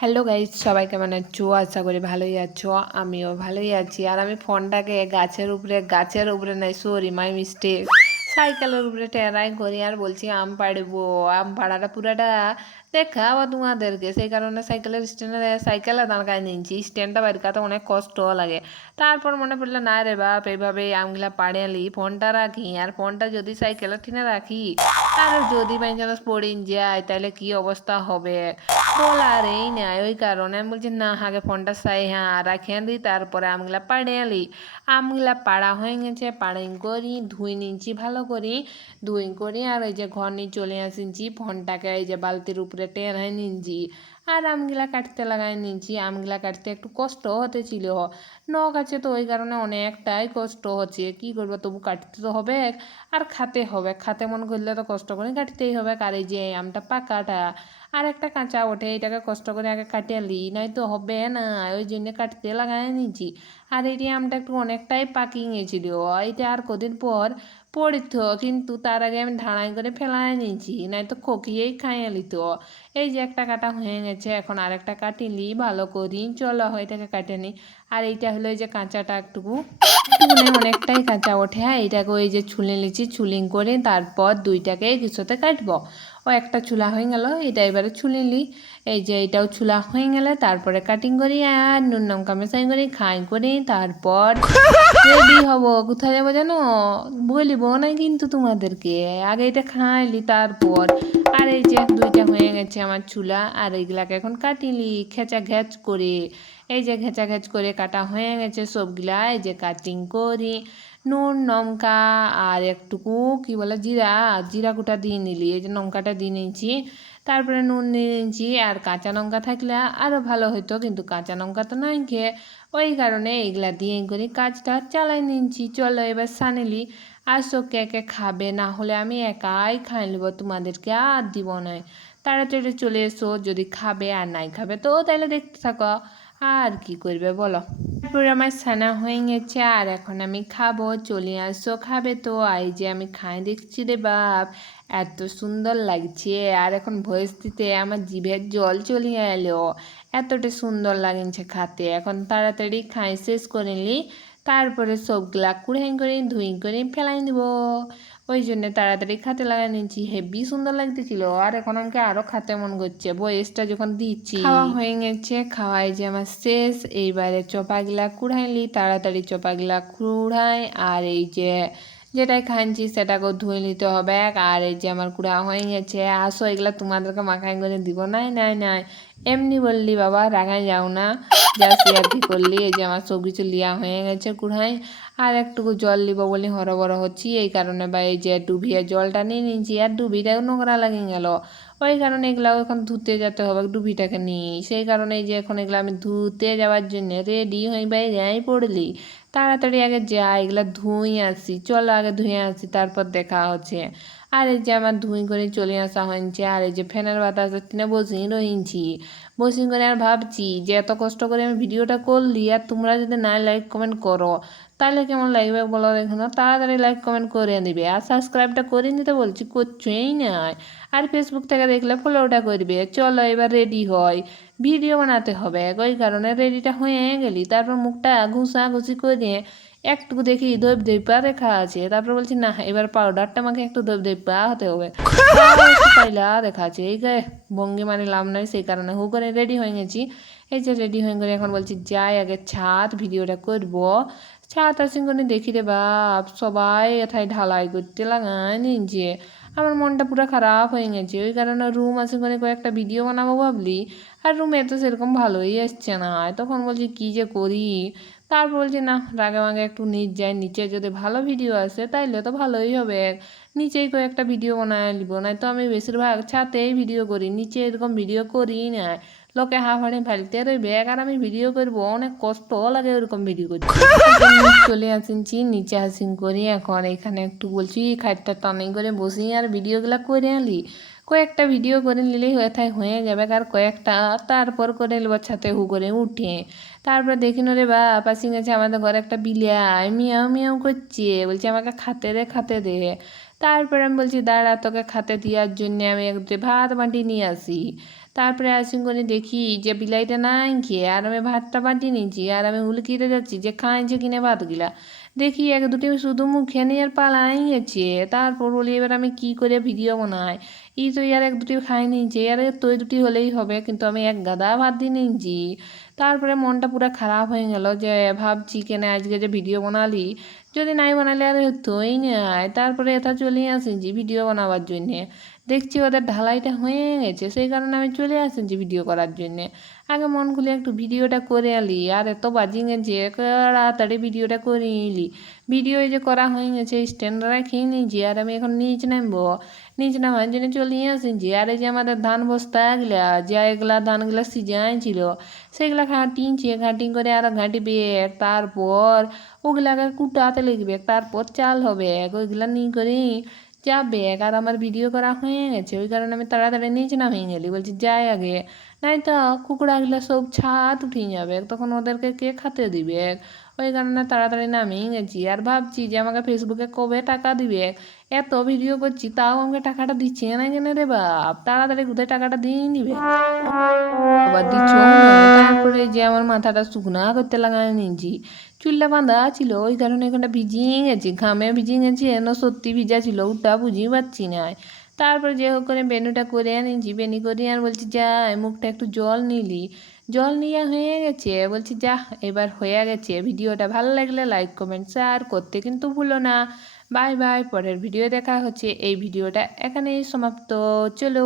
Hello guys, সবাই কেমন আছো? আশা করি ভালোই আছো। আমিও ভালোই আছি। আর আমি ফোনটাকে গাছের উপরে নাই, সরি মাই মিস্টেক, সাইকেলের উপরে টেরাই করি আর বলছি আম পাড়বো। আম পাড়াটা পুরাটা দেখাবো তোমাদেরকে, সেই কারণে সাইকেলে দাঁড়ায় নিয়েছি। স্ট্যান্ডটা বাইর কাতে অনেক কষ্ট লাগে। তারপর মনে পড়লো না রে বাপ, এইভাবে আমগুলা পাড়ে আলি, ফোনটা রাখি। আর ফোনটা যদি সাইকেলের ঠিনে রাখি আর যদি বাই চান্স পড়ে যায় তাহলে কি অবস্থা হবে বলারই নাই। ওই কারণে আমি বলছি না, আগে ফোনটা রাখে দিই, তারপরে আমগুলা পাড়ে আলি। আমগুলা পাড়া হয়ে গেছে, পাড়াই করি ধুই নিচ্ছি ভালো করি, ধুই করি আর এই যে ঘর নিয়ে চলে আসিনছি। ফোনটাকে এই যে বালতির উপরে টেনে নিচ্ছি আর আমগুলা কাটতে লাগাই নিচ্ছি। আমগুলা কাটতে একটু কষ্ট হতে ছিল, নখ আছে তো ওই কারণে অনেকটাই কষ্ট হচ্ছে। কি করবো, তবু কাটতে তো হবে আর খেতে হবে। খেতে মন করলে তো কষ্ট করে কাটতেই হবে। আর এই যে আমটা পাকাটা আর একটা কাঁচা ওঠে, এটাকে কষ্ট করে আগে কাটিয়ে লি, নাই তো হবে না। ওই জন্য কাটতে লাগাই নিচ্ছি। আর এই আমটা একটু অনেকটাই পাকি গেছিল, এইটা আর কদিন পর পড়িত, কিন্তু তার আগে আমি ঢাড়াই করে ফেলাই নিয়েছি, নাই তো খকিয়েই খাইয়ে লিত। এই যে একটা কাটা হয়ে গেছে, এখন আরেকটা কাটিলি ভালো করি। চলো এটাকে কাটে নি। আর এইটা হলো এই যে কাঁচাটা একটুকুনি অনেকটাই কাঁচা ওঠে। এইটাকে ওই যে ছুলে নিচ্ছি, ছুলিং করে তারপর দুইটাকে কিছুতে কাটবো। ও একটা চুলা হয়ে গেল, এটা এবারে ছুলিলি। এই যে এটাও চুলা হয়ে গেলে তারপরে কাটিং করি আর নুন লঙ্কা মেশাই করি, খাই করি, তারপর রেডি হব। কোথায় যাবো জানো? বলিব না কিন্তু তোমাদেরকে, আগে এটা খাইলি তারপর। আর এই যে দুইটা হয়ে গেছে আমার চুলা, আর এইগুলাকে এখন কাটিলি খেচা ঘ্যাচ করে। এই যে ঘেঁচা ঘেঁচ করে কাটা হয়ে গেছে সবগুলা। এই যে কাটিং করি, নুন লঙ্কা আর একটুকু কি বলে জিরা, জিরা কুটা দিয়ে নিলি। এই যে লঙ্কাটা দিয়ে নিয়েছি, তারপরে নুন নিয়ে নিয়েছি। আর কাঁচা লঙ্কা থাকলে আরও ভালো হতো, কিন্তু কাঁচা লঙ্কা তো নাই খেয়ে, ওই কারণে এইগুলা দিয়ে করে কাজটা চালাই নিচ্ছি। চলো এবার সানিলি, আসো কে কে খাবে, না হলে আমি একাই খাই নেব, তোমাদেরকে আর দিব নয়। তাড়াতাড়ি চলে এসো যদি খাবে, আর নাই খাবে তো তাহলে দেখতে থাকো। আর কি করবে বলো। তারপরে আমার ছানা হয়ে গেছে আর এখন আমি খাবো, চলে আসো খাবে তো। এই যে আমি খাই দেখছি রে বাপ, এত সুন্দর লাগছে। আর এখন ভয়েস দিতে আমার জিভের জল চলে এলো, এতটা সুন্দর লাগছে খাতে। এখন তাড়াতাড়ি খাই শেষ করে নিলি, তারপরে সবগুলা কুড়াই করে ধুই করে ফেলাই দিব। ওই জন্য তাড়াতাড়ি খাতে লাগাই নিচ্ছি, হেভি সুন্দর লাগতেছিল। আর এখন আমাকে আরও খেতে মন করছে ভয়েসটা যখন দিচ্ছি। খাওয়া হয়ে গেছে, খাওয়াই যে আমার শেষ। এইবারে চপাগুলা কুড়াইলি, তাড়াতাড়ি চপাগুলা কুড়াই। আর এই যে যেটাই খাইছি সেটাকেও ধুয়ে নিতে হবে। আর এই যে আমার কুড়া হয়ে গেছে, আসো এগুলা তোমাদেরকে মাখাই করে দিব। নাই নাই নাই, এমনি বললি বাবা, রাগাই যাও না, যা আর কি করলি। এই যে আমার সব কিছু লিয়া হয়ে গেছে কুড়াই। আর একটুকু জল নিব বলে হরবর হচ্ছি, এই কারণে বা এই যে ডুবিয়ে জলটা নিয়ে নিয়েছি। আর ডুবিটাও নোংরা লাগে গেল, ওই কারণে এগুলো এখন ধুতে যেতে হবে ডুবিটাকে নিয়ে। সেই কারণে এই যে এখন এগুলো আমি ধুতে যাওয়ার জন্য রেডি হয়ে বাইরে পড়লি। তাড়াতাড়ি আগে যাই, এগুলো ধুই আসি। চলো আগে ধুয়ে আসি, তারপর দেখা হচ্ছে। আর এই যে আমার ধুই করে চলে আসা হয়েছে। আর এই যে ফ্যানের বাতাস কিনে বসেই রয়েছি, বসে করে আর ভাবছি যে এত কষ্ট করে আমি ভিডিওটা করলি, আর তোমরা যদি না লাইক কমেন্ট করো তাহলে কেমন লাগবে বলো দেখুন। তাড়াতাড়ি লাইক কমেন্ট করে দিবে আর সাবস্ক্রাইবটা করে নিতে বলছি, করছেই না। আর ফেসবুক থেকে দেখলে ফলোটা করবে। চলো এবার রেডি হয়, ভিডিও বানাতে হবে। ওই কারণে রেডিটা হয়ে গেলি, তারপর মুখটা ঘুষি করে একটু দেখি ধৈপ ধৈপা রেখা আছে, তারপর বলছি না এবার পাউডারটা আমাকে একটু ধৈপ ধৈপা হতে হবে, একটু পাইলা দেখা আছে। এই গায়ে ভঙ্গি মানে লাভ নাই, সেই কারণে হু করে রেডি হয়ে গেছি। এই যে রেডি হয়ে গেলে এখন বলছি যাই আগে ছাদ ভিডিওটা করবো। ছাদ আসিন করে দেখি রে বাপ, সবাই এথায় ঢালাই করতে লাগায় নিয়েছে। আমার মনটা পুরো খারাপ হয়ে গেছে। ওই কারণে রুম আসে করে কয়েকটা ভিডিও বানাবো ভাবলি, আর রুমে তো সেরকম ভালোই আসছে না। তখন বলছি কী যে করি, তারপর বলছি না রাগে মাগে একটু নিচ যাই, নিচে যদি ভালো ভিডিও আসে তাইলে তো ভালোই হবে, নিচেই কয়েকটা ভিডিও বানায় নিব। নাই তো আমি বেশিরভাগ ছাতেই ভিডিও করি, নিচে এরকম ভিডিও করি না। লোকে হাঁফাড়ি ফালতে রইবে আর আমি ভিডিও করবো, অনেক কষ্ট লাগে ওরকম ভিডিও করতে। চলে আসিনছি নিচে আসিন করি, এখন এখানে একটু বলছি খাটটা টানি করে বসি আর ভিডিওগুলা করে আলি। কয়েকটা ভিডিও করে নিলেই হয়ে যাবে, আর কয়েকটা তারপর করে নেব ছাতে হু করে উঠে। তারপর দেখি রে বা পাশে গেছে আমাদের ঘরে একটা বিলাই মিয়াও মিয়াও করছে, বলছে আমাকে খাতে দে। তারপর আমি বলছি দাঁড়া তোকে খাতে দেওয়ার জন্য আমি একটু ভাত মাটি নিয়ে আসি। তারপরে আসিং করে দেখি যে বিলাইটা নাই খেয়ে, আর আমি ভাতটা বাটিয়ে নিয়েছি, আর আমি হুলকিতে যাচ্ছি যে খাইছে কিনে ভাতগুলা। দেখি এক দুটি শুধু মুখে নিয়ে আর পালাই গেছে। তারপর বলি এবার আমি কি করে ভিডিও বানাই, তো ইয়ার এক দুটি খাই নিয়েছে, আর তোই দুটি হলেই হবে, কিন্তু আমি এক গাদা ভাত দিয়ে নিয়েছি। তারপরে মনটা পুরো খারাপ হয়ে গেল, যে ভাবছি কেনে আজকে যে ভিডিও বানালি, যদি নাই বানালে আর হতোই নাই। তারপরে এটা চলে আসেছি ভিডিও বানাবার জন্যে। দেখছি ওদের ঢালাইটা হয়ে গেছে, সেই কারণে আমি চলে আসেছি ভিডিও করার জন্যে। আগে মন খুলে একটু ভিডিওটা করে আলি, আর এত বাজি গেছে তাড়াতাড়ি ভিডিওটা করে নিলি। ভিডিও এই যে করা হয়ে গেছে, স্ট্যান্ড রেখেই নিয়েছি, আর আমি এখন নিচ নামবো। নিচ নামার জন্য চলে আসেছি। আর এই যে আমাদের ধান বস্তাগুলা, যা এগুলা ধানগুলা সিজাই ছিল, সেগুলা ঘাটিছে, ঘাটি করে আরো ঘাঁটিবে, তারপর ওগুলাকে কুটাতে লাগবে, তারপর চাল হবে, ওইগুলা নিয়ে করে যাবে। আর আমার ভিডিও করা হয়ে গেছে, ওই কারণে আমি তাড়াতাড়ি নিচে নামিয়ে গেলি, বলছি যাই আগে, নাই তো কুকুড়াগুলো সব ছাদ উঠে যাবে, তখন ওদেরকে কে খেতে দিবে। ওই কারণে তাড়াতাড়ি নামিয়ে গেছি। আর ভাবছি যে আমাকে ফেসবুকে কবে টাকা দিবে, এত ভিডিও করছি তাও আমাকে টাকাটা দিচ্ছে না কেন রে বাপ, তাড়াতাড়ি কোথায় টাকাটা দিয়ে দিবে, আবার দিচ্ছ না। তারপরে যে আমার মাথাটা শুকনা করতে লাগাই নিয়েছি, চুলটা বাঁধা ছিল, ওই কারণে এখানটা ভিজিয়ে গেছি, ঘামে ভিজিয়ে গেছি, এনে সত্যি ভিজা ছিল, ওটা বুঝিয়ে পারছি না। তারপরে যে হোক করে বেনুটা করে আনিছি, বেনি করে আর বলছি যাই মুখটা একটু জল নিলি, জল নিয়ে হয়ে গেছে। বলছি যা এবার হয়ে গেছে। ভিডিওটা ভালো লাগলে লাইক কমেন্ট শেয়ার করতে কিন্তু ভুলো না। বাই বাই, পরের ভিডিও দেখা হচ্ছে। এই ভিডিওটা এখানেই সমাপ্ত। চলো।